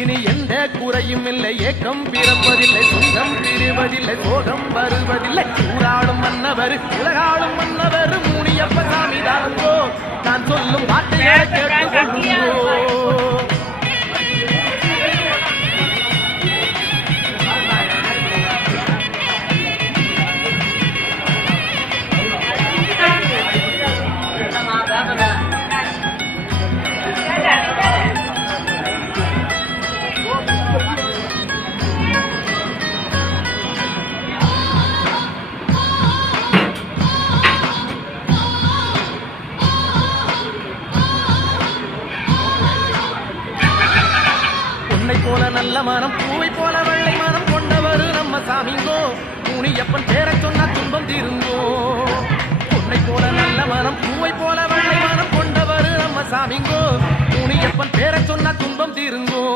இனி எந்த குறையும் இல்லை, ஏக்கம் பிறப்பதில்லை, சொந்தம் பிரிவதில்லை, சோகம் வருவதில்லை. ஊராளும் மன்னவர் உலகாளும் மன்னவர் முனியப்ப சாமி தானோ, நான் சொல்லும் வார்த்தையை கேட்டுக்கொள்ளுங்கோ. போல நல்ல மனம் பூவை போல வெள்ளை மனம் கொண்டவர் நம்ம சாமிங்கோ, முனியப்பன் பேரை சொன்னா துன்பம் தீருங்கோ. உன்னை போல நல்ல மனம் பூவை போல வெள்ளை மனம் கொண்டவர் நம்ம சாமிங்கோ, முனியப்பன் பேரை சொன்னா துன்பம் தீருங்கோ.